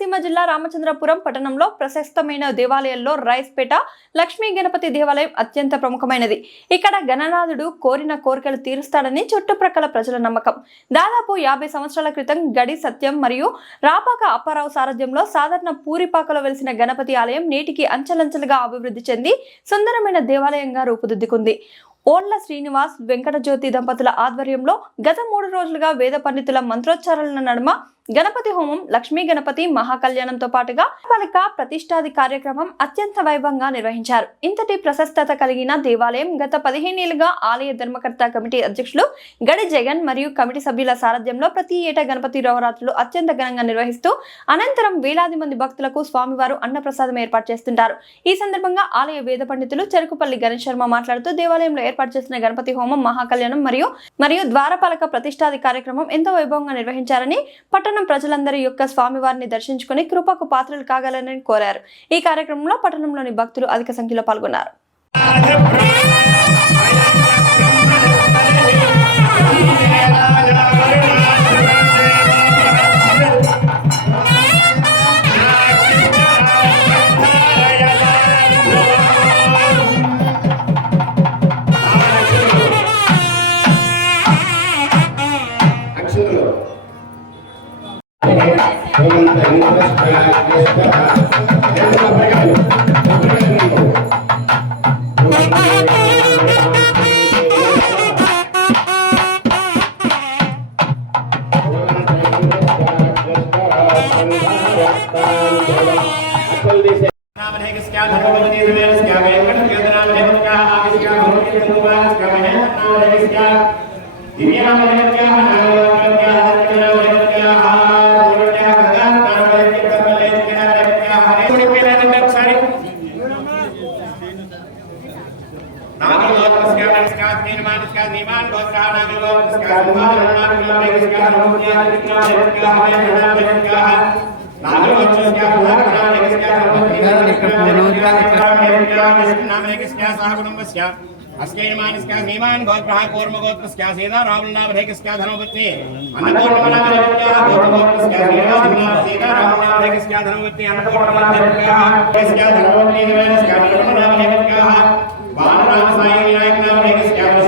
రాయలసీమ జిల్లా రామచంద్రపురం పట్టణంలో ప్రశస్తమైన దేవాలయాల్లో రైస్పేట లక్ష్మీ గణపతి దేవాలయం అత్యంత ప్రముఖమైనది. ఇక్కడ గణనాథుడు కోరిన కోరికలు తీరుస్తాడని చుట్టుప్రక్కల ప్రజల నమ్మకం. దాదాపు 50 సంవత్సరాల క్రితం గడి సత్యం మరియు రాపాక అప్పారావు సారథ్యంలో సాధారణ పూరిపాకలో వెలిసిన గణపతి ఆలయం నేటికి అంచెలంచెలుగా అభివృద్ధి చెంది సుందరమైన దేవాలయంగా రూపుదిద్దుకుంది. ఓండ్ల శ్రీనివాస్ వెంకటజ్యోతి దంపతుల ఆధ్వర్యంలో గత 3 రోజులుగా వేద పండితుల మంత్రోచ్చారణల నడుమ గణపతి హోమం, లక్ష్మీ గణపతి మహాకళ్యాణంతో పాటుగా పాలక ప్రతిష్టాది కార్యక్రమం అత్యంత వైభవంగా నిర్వహించారు. ఇంతటి ప్రశస్తత కలిగిన దేవాలయం గత 15 ఏళ్లుగా ఆలయ ధర్మకర్త కమిటీ అధ్యక్షులు గడి జగన్ మరియు కమిటీ సభ్యుల సారథ్యంలో ప్రతి ఏటా గణపతి నవరాత్రులు అత్యంత ఘనంగా నిర్వహిస్తూ అనంతరం వేలాది మంది భక్తులకు స్వామివారు అన్నప్రసాదం ఏర్పాటు చేస్తుంటారు. ఈ సందర్భంగా ఆలయ వేద పండితులు చెరుకుపల్లి గణేష్ శర్మ మాట్లాడుతూ దేవాలయంలో ఏర్పాటు చేసిన గణపతి హోమం, మహాకళ్యాణం మరియు ద్వారపాలక ప్రతిష్టాది కార్యక్రమం ఎంతో వైభవంగా నిర్వహించారని, పట్టణ ప్రజలందరి యొక్క స్వామివారిని దర్శించుకుని కృపకు పాత్రలు కాగలరని కోరారు. ఈ కార్యక్రమంలో పట్టణంలోని భక్తులు అధిక సంఖ్యలో పాల్గొన్నారు. अस्कैर्मानिस्कास्मीमान् गोत्रः कूर्मगोत्रस्याः सीता रावणनामधेकस्याः धर्मपत्नी अन्नपूर्णमनामधेकस्याः गोत्रगोत्रस्याः सीता रावणनामधेकस्याः धर्मपत्नी अन्नपूर्णमनामधेकस्याः धर्मपत्नी देवेनस्याः धर्मनामधेकस्याः वानरामसायिनायकनामधेकस्याः